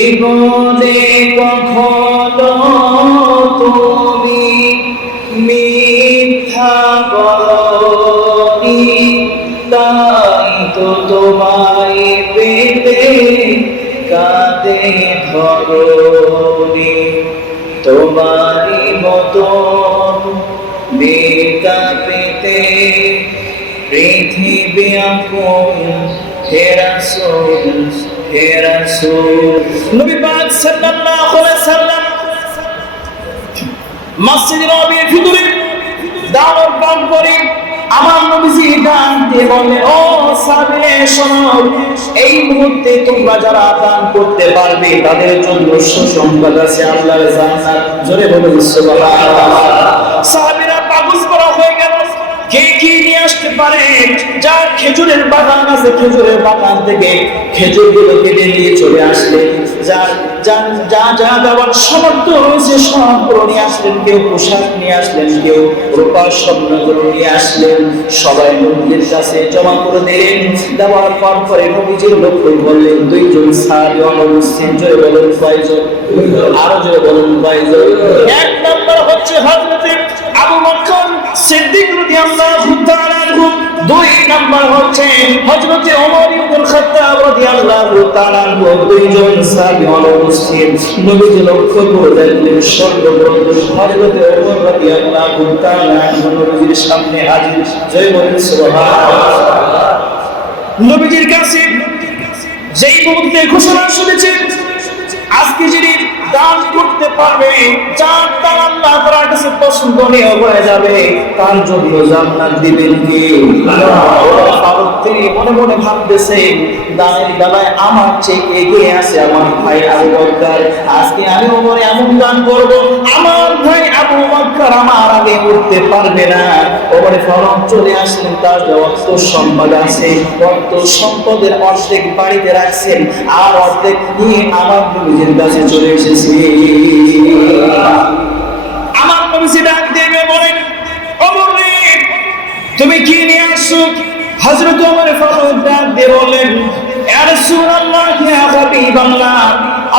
জীবনে কখনো তুমি মিথ্যা বলনি, তাই তো তোমায় পেতে কাঁদে ধরণী। তোমারই মতন নেতা পেতে পৃথিবী আপন হে রাসূল, হে রাসূল। নবী পাক সাল্লাল্লাহু আলাইহি সাল্লাম মসজিদে নববীর ভিতরে দাওয়াত পান করে আমার নবীজি ডাক দিয়ে বললেন, ও সাহাবীরা শোনো, এই মুহূর্তে তোমরা যারা দান করতে পারবে তাদের জন্য সুসংবাদ আছে, আল্লাহর জান্নাত। জোরে বলুন সুবহানাল্লাহ। সাহাবীরা পাগল করা হয়ে গেল, কে কি নিয়ে আসতে পারে? যার খেজুরের বাগান আছে খেজুরের বাগান থেকে খেজুরগুলো কেটে নিয়ে চলে আসলেন। যা দেওয়ার সামর্থ্য রয়েছে সবগুলো নিয়ে আসলেন। কেউ পোশাক নিয়ে আসলেন, কেউ রূপার স্বর্ণগুলো নিয়ে আসলেন। সবাই নবীর কাছে জমা করে দিলেন। দেওয়ার পরে নবীজির লক্ষ্য বললেন, দুইজন সাহাবী অনুপস্থিত। জোরে বলুন কয়জন? আরো জোরে বলুন কয়জন? এক নম্বর হচ্ছে হযরত আবু বকর সিদ্দিক রাদিয়াল্লাহু তাআলা আনহু। দুই নম্বর হচ্ছে হযরত ওমর ইবনে খাত্তাব রাদিয়াল্লাহু তাআলা আনহু। দুইজন সাহাবী অনুপস্থিত। নবীজি লক্ষ্য করে দেখলেন সর্বপ্রথম হযরত ওমর রাদিয়াল্লাহু তাআলা আনহু নবীজির সামনে হাজির। জয় বলুন সুবহানাল্লাহ। নবীজির কাছে যেই মুহূর্তে ঘোষণা শুনেছেন, আজকে যিনি দান করতে পারবে, যার দান আল্লাহ তাআলার কাছে পছন্দনীয় হয়ে যাবে, তার জন্য জান্নাত দিবেন কে? আল্লাহ। তিনি মনে মনে ভাবতেছেন, দানের বেলায় আমার চেয়ে এগিয়ে আছে আমার ভাই আবু বকর। আজকে আমি ওমরে এমন দান করব, আমার ভাই আবু বকর আমার আগে উঠতে পারবে না। ওমরে ফারুক চলে আসলেন, তার অর্থ সম্পদ আছে, অর্থ সম্পদের অর্ধেক বাড়িতে রাখছেন, আর অর্ধেক নিয়ে আমার নবীজির কাছে চলে এসেছে। আমার নবীজি ডাক দিয়ে বলেন, ওমর রে, তুমি কি নিয়ে আসছো? হযরত ওমর ফারুক ডাক দিয়ে বলেন, ইয়া রাসূলুল্লাহ, ইয়া হাবিবাল্লাহ,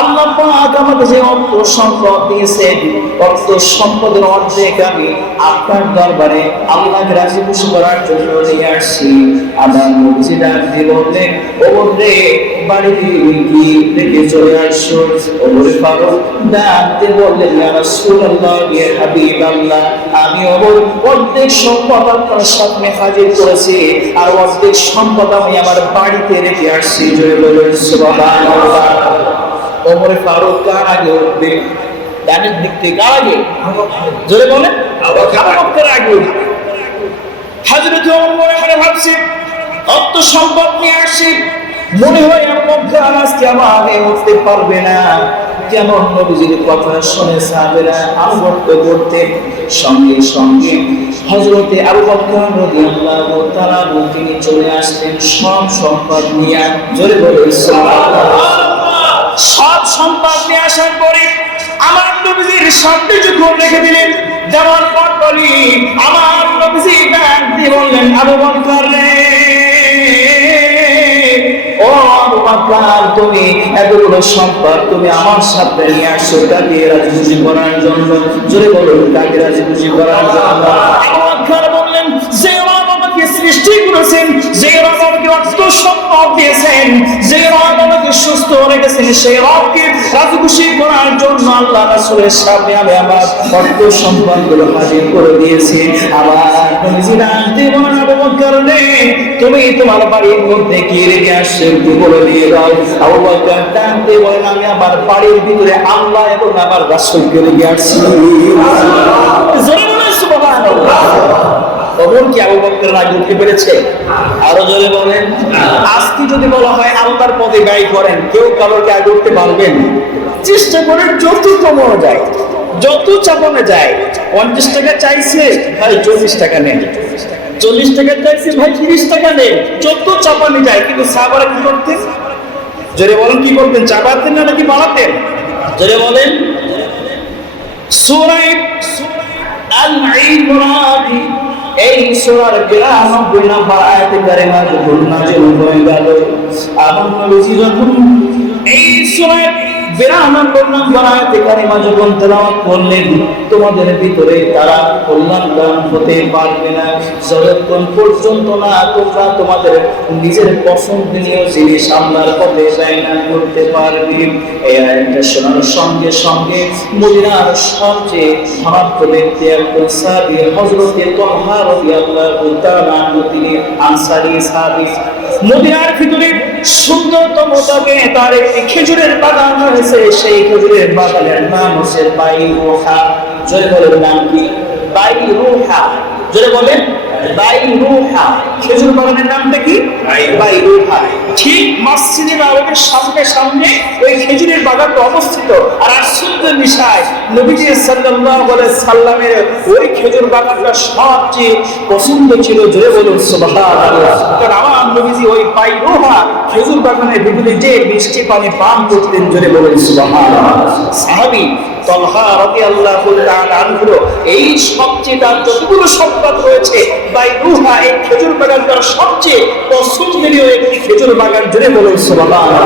আল্লাহ পাক আমাকে যে অর্থ সম্পদ দিয়েছেন, অর্থ সম্পদের অর্ধেক আমি আপনার দরবারে আল্লাহকে রাজি খুশি করার জন্য নিয়ে আসছি। আমার নবীজি ডাক দিয়ে বললেন, ওমর রে, বাড়িতে কি রেখে চলে আসছো? ওমর ফারুক ডাক দিয়ে বললেন, ইয়া রাসূলুল্লাহ, ইয়া হাবিবাল্লাহ, আমি ওমর অর্ধেক সম্পদ আপনার সামনে হাজির করেছি, আর অর্ধেক সম্পদ আমি আমার বাড়িতে রেখে আসছি। জোরে বলুন সুবহানাল্লাহ। ওমর ফারুক কার আগে উঠবে? দানের দিক থেকে কার আগে? জোরে বলেন, আবু বকর আগে উঠবে। হযরত ওমর মনে মনে ভাবছে, অর্থ সম্পদ নিয়ে আসি, মনে হয় আবু বকর আজকে আমার আগে উঠতে পারবে না। কেমন নবীজির কথা শুনে সাহাবীরা আনুগত্য করতেন। সঙ্গে সঙ্গে হযরতে আবু বকর রাদিয়াল্লাহু তাআলা তিনি চলে আসলেন সব সম্পদ নিয়ে। জোরে বলুন সুবহানাল্লাহ। সব সম্পদ নিয়ে আসার পরে আমার নবীজির সামনে যখন রেখে দিলেন, দেওয়ার পর বলি আমার নবীজি ডাক দিয়ে বললেন, আবু বকর রে, ও আবু বকর, তুমি এতগুলো সম্পদ তুমি আমার সামনে নিয়ে আসছো কাকে রাজি খুশি করার জন্য? জোরে বলুন, কাকে রাজি খুশি করার জন্য? আবু বকর বললেন, যে রব আমাকে সৃষ্টি করেছেন, যে রব আমাকে অর্থ সম্পদ দিয়েছেন, যে রব আমাকে সুস্থ রেখেছেন, সেই রবকে রাজি খুশি করার জন্য আল্লাহ রাসূলের সামনে আমি আমার অর্থ সম্পদগুলো হাজির করে দিয়েছি। আমার নবীজি ডাক দিয়ে বলেন, আবু বকর রে, তুমি তোমার বাড়ির মধ্যে কি রেখে আসছো একটু বলে দিয়ে দাও। আবু বকর ডাক দিয়ে বলেন, আমি আমার বাড়ির ভিতরে আল্লাহ এবং আমার রাসূলকে রেখে আসছি। জোরে বলেন সুবহানাল্লাহ। ওমর কি আবু বকরের আগে উঠতে পেরেছে? আরো জোরে বলেন। আজকে যদি বলা হয় আল্লাহর পথে ব্যয় করেন, কেউ কারোকে আগে উঠতে পারবেন? চেষ্টা করেন যত কমানো যায়, যত চাপানো যায়। 50 টাকা চাইছে, ভাই 40 টাকা নেন। 40 টাকা চাইছে, ভাই 30 টাকা নেন। যত চাপানো যায়। কিন্তু সাহাবারা কি করতেন? জোরে বলেন, কি করতেন? চাপাতেন না নাকি বাড়াতেন? জোরে বলেন। সূরা আল-ইমরান, এই সূরার 92 নম্বর আয়াতে কারিমা যখন নাযিল হয়ে গেল, আমার নবীজি যখন এই সূরার বিরামান নম্বর আয়াতে কারিমা যখন তেলাওয়াত করলেন, তোমাদের ভিতরে তারা কল্যাণবান হতে পারবে না যতক্ষণ পর্যন্ত না তোমরা তোমাদের নিজের পছন্দনীয় জিনিস আল্লাহর পথে ব্যয় করতে পারবে। এই আয়াতটা শোনার সঙ্গে সঙ্গে মদিনার সবচেয়ে ধনাঢ্য ব্যক্তি একজন সাহাবী হযরত তালহা রাদিয়াল্লাহু তাআলা তিনি আনসারী সাহাবী। মদিনার ভিতরে সুন্দরতম জায়গায় তার একটি খেজুরের বাগান রয়েছে। সেই খেজুরের বাগানের নাম হচ্ছে বাইরুহা। জোরে বলেন নাম কি? বাইরুহা। জোরে বলেন বাইরুহা। খেজুর বাগানের নামটা কি? বাইরুহা। ঠিক মসজিদে নববীর সামনে সামনে ওই খেজুরের বাগানটা অবস্থিত। আর আশ্চর্যের বিষয়, নবীজি সাল্লাল্লাহু আলাইহি সাল্লামের ওই খেজুর বাগানটা সবচেয়ে পছন্দ ছিল। জোরে বলুন সুবহানাল্লাহ। কারণ আমার নবীজি ওই বাইরুহা খেজুর বাগানের ভিতরে যে বৃষ্টি পানি পান করতেন। জোরে বলুন সুবহানাল্লাহ। সাহাবী তালহা রাদিয়াল্লাহু তাআলা আনহু এই সবচেয়ে তার যতগুলো সম্পদ রয়েছে, বাইরুহা এই খেজুর বাগানটার সবচেয়ে পছন্দনীয় একটি খেজুর বাগান। জোরে বলুন সুবহানাল্লাহ।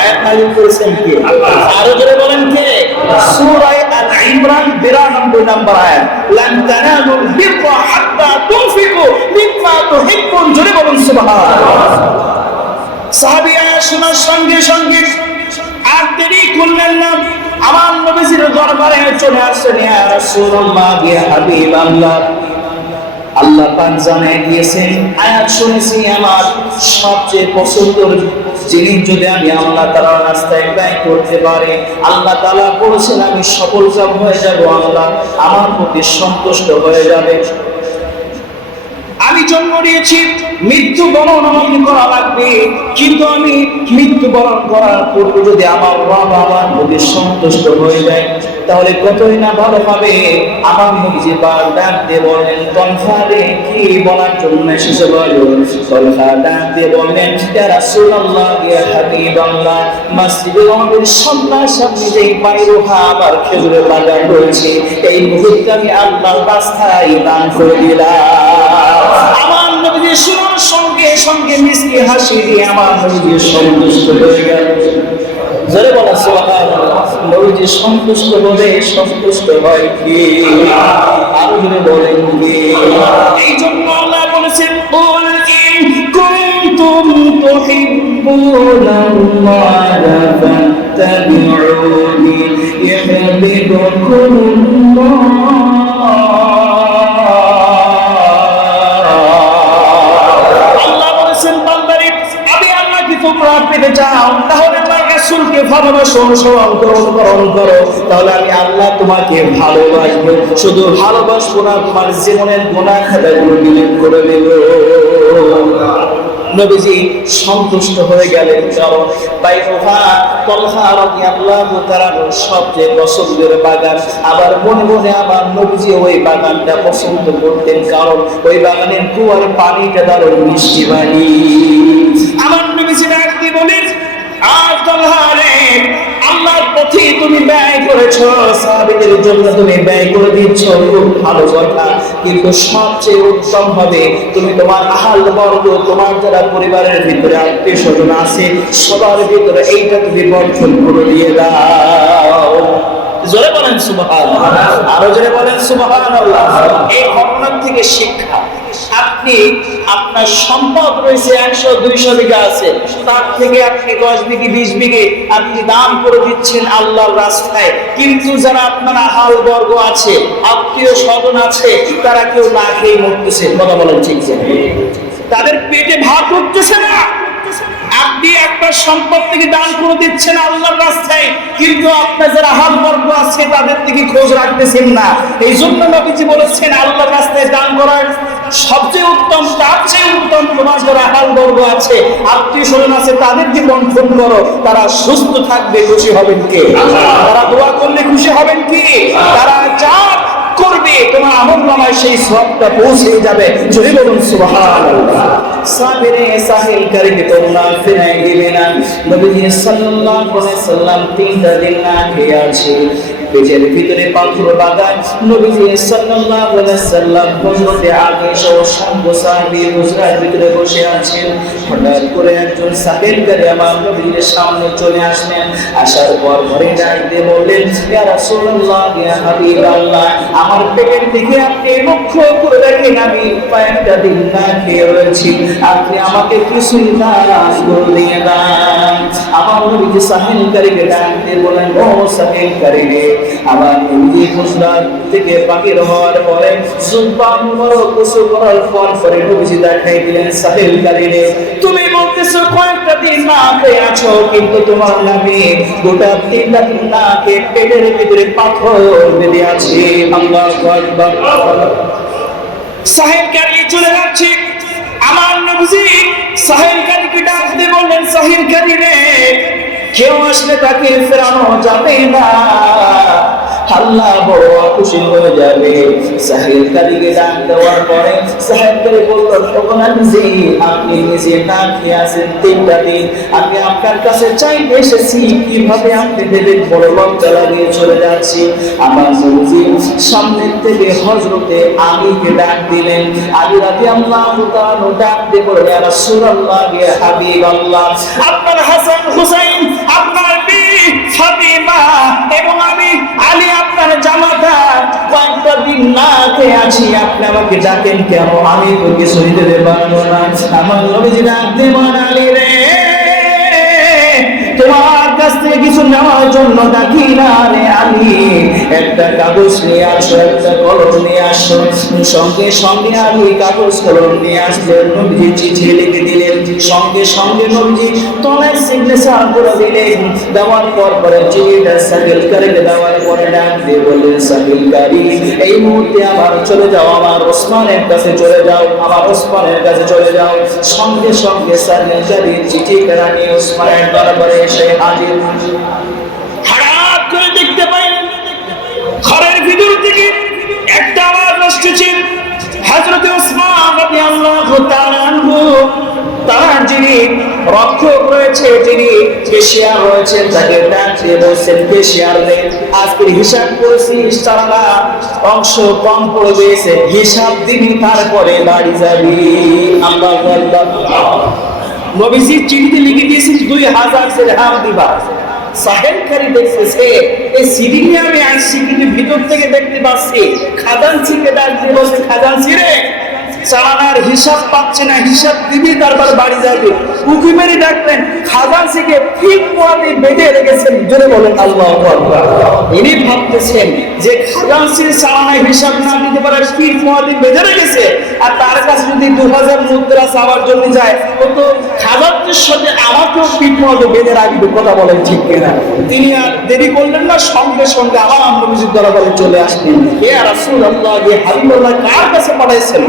আয়াত নাযিল করেছেন কে? আল্লাহ। আরো জোরে বলেন কে? সূরা আল ইমরান 92 নম্বর আয়াত, লান তানালুল বিররা হাত্তা তুনফিকু মিম্মা তুহিব্বুন। জোরে বলুন সুবহানাল্লাহ। সাহাবীরা শোনার সঙ্গে সঙ্গে আর দেরি করলেন না, আমার নবীজির দরবারে চলে আসলেন। ইয়া রাসূলুল্লাহ, ইয়া হাবিবাল্লাহ, আল্লাহ পাক জানিয়ে দিয়েছেন, আয়াত শুনেছি আমার সবচেয়ে পছন্দের জিনিস যদি আমি আল্লাহ তাআলার রাস্তায় ব্যয় করতে পারি, আল্লাহ তাআলা বলেছেন আমি সফলকাম হয়ে যাব, আল্লাহ আমার প্রতি সন্তুষ্ট হয়ে যাবে। আমি জন্ম নিয়েছি, মৃত্যুবরণ আমাকে করা লাগবে, কিন্তু আমি মৃত্যুবরণ করার পূর্বে যদি আমার বাবা আমার প্রতি সন্তুষ্ট হয়ে যায় তাহলে কতই না ভালো হবে। আমার নবীজি বার ডাক দিয়ে বললেন, তলহা রে, কি বলার জন্য এসেছে বলো? তলহা ডাক দিয়ে বললেন, ইয়া রাসূলুল্লাহ, ইয়া হাবিবাল্লাহ, মসজিদে নববীর সামনাসামনি যে বাইরুহা আমার খেজুরের বাগান রয়েছে, এই মুহূর্তে আমি আল্লাহর রাস্তায় দান করে দিলাম। আমার নবীজি শোনার সঙ্গে সঙ্গে মিষ্টি হাসি দিয়ে আমার নবীজি সন্তুষ্ট হয়ে গেল। জোরে বলা সুবহানাল্লাহ। নবীজি সন্তুষ্ট হলে সন্তুষ্ট হয় কি? আরো জোরে বলেন কি? এই জন্য আল্লাহ বলেছেন, কুল ইন কুনতুম তুহিব্বুনাল্লাহ ফাত্তাবিউনি ইউহিব্বুকুমুল্লাহ। তোমরা পেতে চাও তাহলে আমার রাসূলকে ভালোবাসো, অনুসরণ করো, অনুকরণ করো, তাহলে আমি আল্লাহ তোমাকে ভালোবাসবো। শুধু ভালোবাসবো না, তোমার জীবনের গুনাহ খাতাগুলো ডিলিট করে দেব। নবীজি সন্তুষ্ট হয়ে গেলেন। কারণ বাইরুহা তালহা রাদিয়াল্লাহু তাআলা সবচেয়ে পছন্দের বাগান। আবার মনে মনে আমার নবীজি ওই বাগানটা পছন্দ করতেন, কারণ ওই বাগানের কুয়ার পানিটা দারুণ মিষ্টি পানি। আমার নবীজি ডাক দিয়ে বলেন, আজ তালহা রে, আল্লাহর পথে তুমি ব্যয় করেছো, সাহাবীদের জন্য তুমি ব্যয় করে দিচ্ছ, খুব ভালো কথা, কিন্তু সবচেয়ে উত্তম হবে তুমি তোমার আহাল বর্গ, তোমার যারা পরিবারের ভিতরে আত্মীয় স্বজন আছে সবার ভিতরে এইটা তুমি বর্ষণ করে দিয়ে দাও। জোরে বলেন সুবহানাল্লাহ। আরো জোরে বলেন সুবহানাল্লাহ। এই ঘটনার থেকে শিক্ষা, আপনি আপনার সম্পদ রয়েছে 100-200 বিঘা আছে, তার থেকে আপনি 10 বিঘে 20 বিঘে আপনি দান করে দিচ্ছেন আল্লাহর রাস্তায়, কিন্তু যারা আপনার আহাল বর্গ আছে, আত্মীয় স্বজন আছে, তারা কেউ না খেয়ে মরতেছে। কথা বলেন ঠিক আছে? তাদের পেটে ভাত উঠতেছে না। আপনি আপনার সম্পদ থেকে দান করে দিচ্ছেন আল্লাহর রাস্তায়, কিন্তু আপনার যারা আহাল বর্গ আছে তাদের থেকে খোঁজ রাখতেছেন না। এই জন্য নবীজি বলেছেন আল্লাহর রাস্তায় দান করার সবচেয়ে উত্তম, তার চেয়ে উত্তম তোমার যারা আহাল বর্গ আছে, আত্মীয় স্বজন আছে, তাদেরকে বন্ধন করো। তারা সুস্থ থাকবে, খুশি হবেন কে? তারা দোয়া করলে খুশি হবেন কি? তারা যা করবে তোমার আমলনামায় সেই সওয়াবটা পৌঁছে যাবে। জোরে বলুন সুবহানাল্লাহ। সাবিরে সাহিল কারিকে তোমরা ফিরাই দিবে না। নবী সাল্লাল্লাহু আলাইহি সাল্লাম 3 দিন না খেয়ে আছে। পেটের ভিতরে পাথর বাগায় নবীজি সাল্লাল্লাহু আলাইহি সাল্লাম হযরতে আয়েশা ও সাহাবী হুজরার ভিতরে বসে আছেন। হঠাৎ করে একজন সাহেবকারী আমার নবীর সামনে চলে আসলেন। আসার পর ঘরে ডাক দিয়ে বললেন, ইয়া রাসূলুল্লাহ, ইয়া হাবিবাল্লাহ, আমার পেটের দিকে আপনি লক্ষ্য করে দেখেন, আমি কয়েকটা দিন না খেয়ে রয়েছি, আপনি আমাকে কিছু দান করে দিয়ে দেন। আমার নবীজি সাহেবকারীকে ডাক দিয়ে বলেন, ও সাহেবকারী রে, আমার নবী হুজরাত থেকে বাহির হওয়ার পরে সুলতান মুবারক গোসল করার পরে নবীজি দেখাই দিলেন, সাহেবকারী রে, তুমি বলতেছো কয়েকটা দিন না খেয়ে আছো, কিন্তু তোমার নবী গোটা 3টা দিন না খেয়ে পেটের ভিতরে পাথর বেঁধে আছে। আল্লাহু আকবার। সাহেবকারী চলে যাচ্ছে। আমার নবীজি সাহেবকারীকে ডাক দিয়ে বললেন, সাহেবকারী রে, কেউ আসলে তাকে ফেরানো যাবে না, আল্লাহ বড় খুশি হয়ে যাবে। সাহেবকারীকে ডাক দেওয়ার পরে সাহেবকারী বলল, তখন আপনি নিজে না খেয়ে আছেন 3টা দিন, আমি আপনার কাছে চাইতে এসেছি, কিভাবে আপনি দেবেন, বড় লজ্জা লাগিয়ে চলে যাচ্ছি। আমার নবীজি সামনে থেকে হযরতে আলীকে ডাক দিলেন। আলী রাদিয়াল্লাহু তাআলা ডাক দিয়ে বললেন, ইয়া রাসূলুল্লাহ, ইয়া হাবিবাল্লাহ, আপনার হাসান হুসাইন, আপনার বিবি ফাতিমা এবং আমি আলী আপনার জামাতা কয়েকটা দিন না খেয়ে আছি, আপনি আমাকে ডাকেন কেন? আমি তো কিছু দিতে পারবো না। আমার নবীজি ডাক দিয়ে বলেন, আলী রে, তোমার কাছ থেকে কিছু নেওয়ার জন্য ডাকি না রে আলী, একটা কাগজ নিয়ে আসো, একটা কলম নিয়ে আসো। সঙ্গে সঙ্গে আলী কাগজ কলম নিয়ে আসলেন। নবীজি চিঠি লিখে দিলেন। সঙ্গে সঙ্গে নবীজি তলায় সিগনেচার করে দিলেন। দেওয়ার পরে চিঠিটা সাহেবকারীকে দেওয়ার পরে ডাক দিয়ে বললেন, সাহেবকারী, এই মুহূর্তে আবার চলে যাও, আমার ওসমানের কাছে চলে যাও, আমার ওসমানের কাছে চলে যাও। সঙ্গে সঙ্গে সাহেবকারী চিঠি কেনা নিয়ে ওসমানের দরবারে এসে হাজির। হঠাৎ করে দেখতে পাই ঘরের ভিতর থেকে একটা আওয়াজ আসছে। হযরত ওসমান রাদিয়াল্লাহু তাআলা আনহু, তার যিনি রক্ষক রয়েছে, যিনি কেশিয়ার রয়েছে, তাকে ডাক দিয়ে বলছেন, কেশিয়ার রে, আজকে হিসাব করেছিস, চালানা অংশ কম পড়ে গেছে, হিসাব দিবি, তারপরে বাড়ি যাবি। আল্লাহু আকবার। নবীজি চিঠিতে লিখে দিয়েছেন 2000 দিরহাম দিবা। সাহেবকারী দেখতেছে এই সিডি নিয়ে আমি আসছি, কিন্তু ভিতর থেকে দেখতে পাচ্ছি খাজানচিকে ডাক দিয়ে বলছে, খাজানচি রে, চালানার হিসাব পাচ্ছে না, হিসাব দিবি, তারপর বাড়ি যাবে। উকি মেরে ডাকলেন, খাজানচিকে ঠিক পথে বেঁধে রেখেছেন। জোরে বলেন আল্লাহু আকবার। ইনি ভাবতেছেন যে খাজানচির চালানার হিসাব না দিতে পারে ঠিক পথে বেঁধে রেখেছে, আর তার কাছে যদি 2000 মুদ্রা চাওয়ার জন্য যায়, ও তো খাজানচির সাথে আমাকেও ঠিক পথে বেঁধে রাখবে। কথা বলেন ঠিক কিনা? তিনি আর দেরি করলেন না, সঙ্গে সঙ্গে আবার নবীজির দরবারে চলে আসলেন। ইয়া রাসূলুল্লাহ, ইয়া হাবিবাল্লাহ, কার কাছে পাঠাইছেন?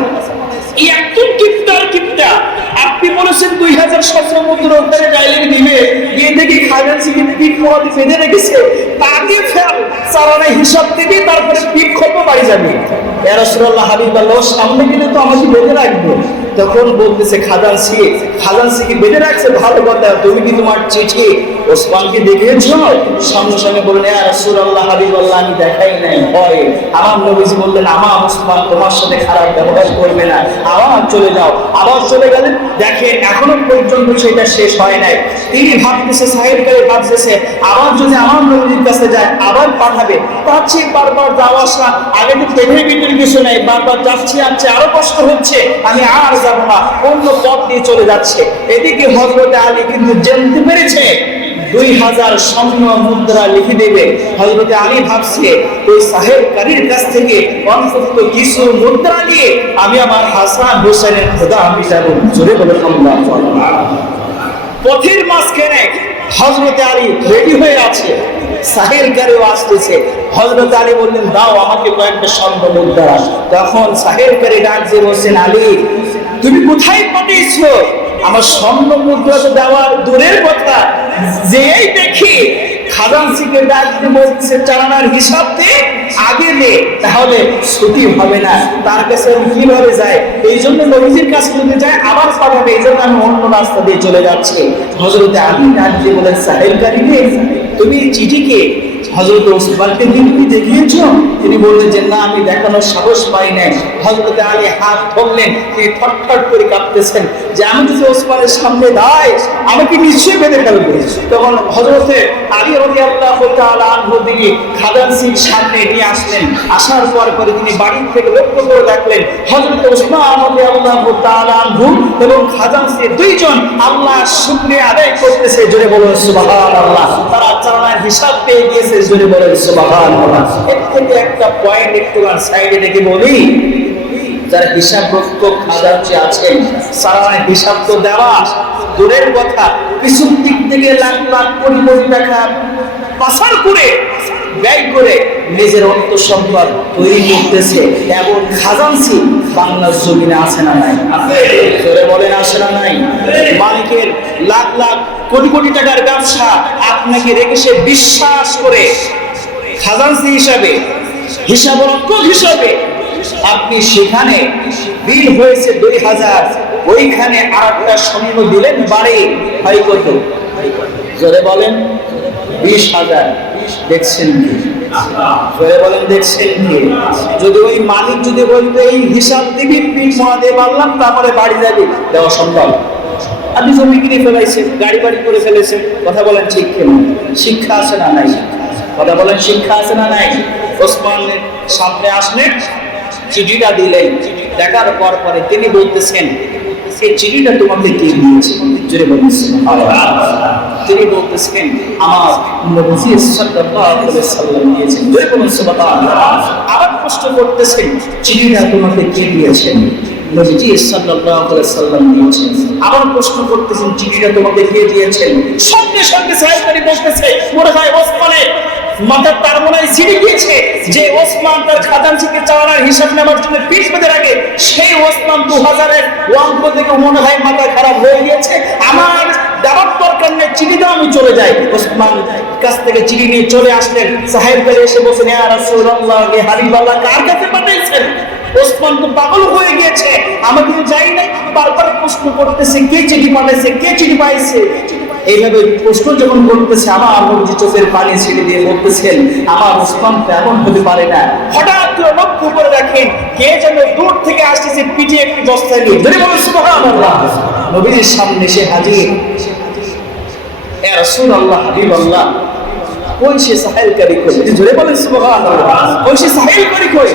এই একদম কিপটা আপনি বলেছেন 2017 মুদ্রা উদ্ধারে ডাইলেন দিবে, গিয়ে দেখি খাজানচিকে পিঠ পড়াতে বেঁধে রেখেছে, তাকে ফেল, চালানায় হিসাব দিবি, তারপরে পিঠ খোপে বাড়ি যাবি। ইয়া রাসূলুল্লাহ, হাবিবাল্লাহ, সামনে গেলে তো আমাকে বেঁধে রাখবে। তখন বলতেছে, খাজানচিকে বেঁধে রাখছে, ভালো কথা, তুমি কি তোমার চিঠি ওসমানকে দেখেছ? সঙ্গে সঙ্গে বললেন, ইয়া রাসূলুল্লাহ, হাবিবাল্লাহ, আমি দেখাই নাই, ভয়ে। আমার নবীজি বললেন, আমার ওসমান তোমার সাথে খারাপ ব্যবহার করবে না, আবার চলে যাও। আবার চলে গেলেন। দেখেন এখনো পর্যন্ত সেটা শেষ হয় নাই। তিনি ভাবতেছে, সাহেবকারী ভাবতেছে, আবার যদি আমার নবীর কাছে যায়, আবার পাঠাবে, তার চেয়ে বারবার যাওয়া আসা, আগে তো পেটের ভিতরে কিছু নাই, বারবার যাচ্ছে আরো কষ্ট হচ্ছে, আমি আর যাবো না, অন্য পথ দিয়ে চলে যাচ্ছে। এদিকে হযরতে আলী কিন্তু জানতে পেরেছে 2000 স্বর্ণ মুদ্রা লিখে দেবে। হযরতে আলী ভাবছে, ওই সাহেবকারীর কাছ থেকে অন্তত কিছু মুদ্রা নিয়ে আমি আমার হাসান হোসেনের খোদা মিটাবো। জোরে বলে আল্লাহু আকবার। পথের মাঝখানে হযরতে আলী রেডি হয়ে আছে, সাহেবকারীও আসতেছে। হযরতে আলী বললেন, দাও আমাকে কয়েকটা স্বর্ণ মুদ্রা। তখন সাহেবকারী ডাক দিয়ে বলছেন, আলী, তুমি কোথায় পাঠিয়েছো? আমার স্বর্ণ মুদ্রা তো দেওয়ার দূরের কথা, যেই দেখি খাজানচিকে ডাক দিয়ে বলছে, চালানার হিসাব দে, আগে নে, তাহলে ছুটি হবে না। তার কাছে আমি কিভাবে যাই? এই জন্য নবীজির কাছে যদি যায় আবার পাঠাবে, এই জন্য আমি অন্য রাস্তা দিয়ে চলে যাচ্ছি। হযরতে আলী ডাক দিয়ে বলেন, সাহেবকারী রে, তুমি চিঠিকে হযরত ওসমানকে তুমি দেখিয়েছো? তিনি বললেন যে না, আমি দেখানোর সাহস পাই নাই। হযরত আলী হাত ধরলেন, তিনি থরথর করে কাঁপতেছেন যে আমি যদি ওসমানের সামনে দাঁড়াই আমাকে নিশ্চয়ই বেঁধে ফেলবে। তখন হযরত আলী রাদিয়াল্লাহু তাআলা আনহু তিনি খাজানসির সামনে নিয়ে আসলেন। আসার পর তিনি বাড়ি থেকে লক্ষ্য করে দেখলেন হযরত ওসমান রাদিয়াল্লাহু তাআলা আনহু এবং খাজানসি দুইজন আল্লাহর শুকরিয়া আদায় করতেছে। জোরে বলুন সুবহানাল্লাহ। তারা চালানের হিসাব পেয়ে গিয়েছে। জোরে বলুন সুবহানাল্লাহ। এর থেকে একটা পয়েন্ট একটু সাইডে রেখে বলি, যারা হিসাব রক্ষক খাজানসি আছেন, চালানের হিসাব তো দেওয়া দূরের কথা, কিছু দিক থেকে লাখ লাখ কোটি কোটি টাকা পাচার করে ব্যয় করে নিজের অর্থ সম্পদ তৈরি করতেছে, এমন খাজানসি বাংলার জমিনে আছে না নাই? জোরে বলেন আছে না নাই? মালিকের লাখ লাখ কোটি কোটি টাকার ব্যবসা আপনাকে রেখে সে বিশ্বাস করে খাজানসি হিসাবে, হিসাব রক্ষক হিসাবে আপনি সেখানে বিল হয়েছে 2000, ওইখানে আরেকটা স্বর্ণ দিলেন বাড়ি হয় কত? জোরে বলেন 20,000। দেখছেন কি? জোরে বলেন দেখছেন কি? যদি ওই মালিক যদি বলতে এই হিসাব দিবি পিঠ মহাদেব পারলাম তারপরে বাড়ি যাবি, দেওয়া সম্ভব? আপনি জমি কিনে ফেলাইছেন, গাড়ি বাড়ি করে ফেলেছেন, কথা বলেন ঠিক কেমন? শিক্ষা আছে না নাই? কথা বলেন শিক্ষা আছে না নাই? ওসমানের সামনে আসলেন, চিঠিটা দিলেন, দেখার পর পরে তিনি বলতেছেন এই চিঠিটা তোমাকে কে দিয়েছে? জোরে বলুন সুবহানাল্লাহ। তিনি বলতেছেন আমার নবী সাল্লাল্লাহু আলাইহি ওয়াসাল্লাম দিয়েছেন। জোরে বলুন সুবহানাল্লাহ। আবার প্রশ্ন করতেছেন চিঠিটা তোমাকে কে দিয়েছেন? নবীজি সাল্লাল্লাহু আলাইহি ওয়াসাল্লাম দিয়েছেন। আবার প্রশ্ন করতেছেন চিঠিটা তোমাকে কে দিয়েছেন? সঙ্গে সঙ্গে সাহেবকারী বলতেছে মনে হয় ওসমানের মাথার তার মনে হয় ছিঁড়ে গিয়েছে যে ওসমান তার খাজানসিকে চাওয়ার হিসাব নেওয়ার জন্য পিঠ পেতে রাখে, সেই ওসমান 2000-এর অঙ্ক থেকে মনে হয় মাথা খারাপ হয়ে গিয়েছে, আমার দেওয়ার দরকার নেই, চিঠি দাও আমি চলে যাই। ওসমান কাছ থেকে চিঠি নিয়ে চলে আসলেন। সাহেবকারী এসে বলছেন ইয়া রাসূলুল্লাহ, হে হাবিবাল্লাহ, কার কাছে পাঠাইছেন? ওসমান তো পাগল হয়ে গিয়েছে, আমাকে তো যাই নাই, বারবার প্রশ্ন করতেছে কে চিঠি পাঠাইছে, কে চিঠি পাইছে। এইভাবে প্রশ্ন যখন করতেছে আমার নবী চোখের পানি ছেড়ে দিয়ে বলতেছেন আমার ওসমান এমন হতে পারে না। হঠাৎ করে লক্ষ্য করে দেখেন কে যেন দূর থেকে আসতেছে পিঠে একটি বস্তা নিয়ে। ধরে বলেন সুবহানাল্লাহ। নবীর সামনে এসে হাজির। ইয়া রাসূলুল্লাহ, হাবিবাল্লাহ, কোন সে সাহেলকারী কই? ধরে বলেন সুবহানাল্লাহ। কোন সে সাহেলকারী কই?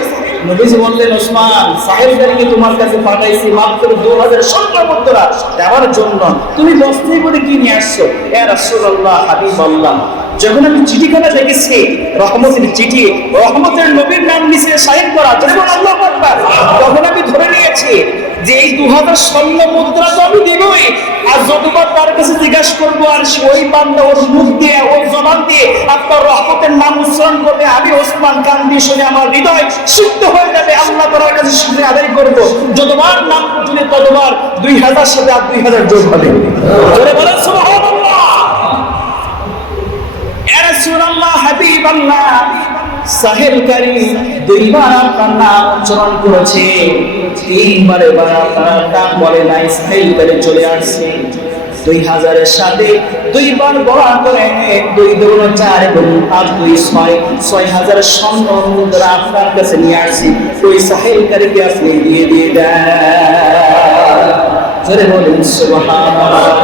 নবীজি বললেন ওসমান সাহেবদেরকে তোমার কাছে পাঠাইছি মাত্র 2000 স্বর্ণ মুদ্রা দেওয়ার জন্য, তুমি বস্তায় করে কি নিয়ে আসছো? ইয়া রাসূলুল্লাহ, হাবিবাল্লাহ, যখন আমি চিঠিখানা দেখেছি রহমতের চিঠি, রহমতের নবীর নাম নিচে সাইন করা, যেমন আল্লাহু আকবার, তখন আমি ধরে নিয়েছি যে এই 2000 স্বর্ণ মুদ্রা তো আমি দিবই, আর যতবার তার কাছে জিজ্ঞাসা করবো আর ওই বান্দা ওর মুখ দিয়ে ওর জবান দিয়ে আপনার রহমতের নাম উচ্চারণ করবে, আমি ওসমান কান দিয়ে শুনে আমার হৃদয় সিদ্ধ হয়ে যাবে, আল্লাহ তাআলার কাছে শুকরিয়া আদায় করব। যতবার নাম শুনে ততবার 2000 সাথে আর 2000 যোগ হবে। জোরে বলেন সুবহানাল্লাহ। ইয়া রাসূলুল্লাহ, হাবিবাল্লাহ, সাহেবকারী দুইবার আপনার নাম উচ্চারণ করেছে, তিনবারে আপনার নাম বলে নাই, সাহেবকারী চলে আসছে। 2000-এর সাথে দুইবার বলা করে 2 2 4 এবং 5 2 6 6000 স্বর্ণ মুদ্রা আপনার কাছে নিয়ে আসছি, ওই সাহেবকারীকে আপনি দিয়ে দেন। জোরে বলুন সুবহানাল্লাহ।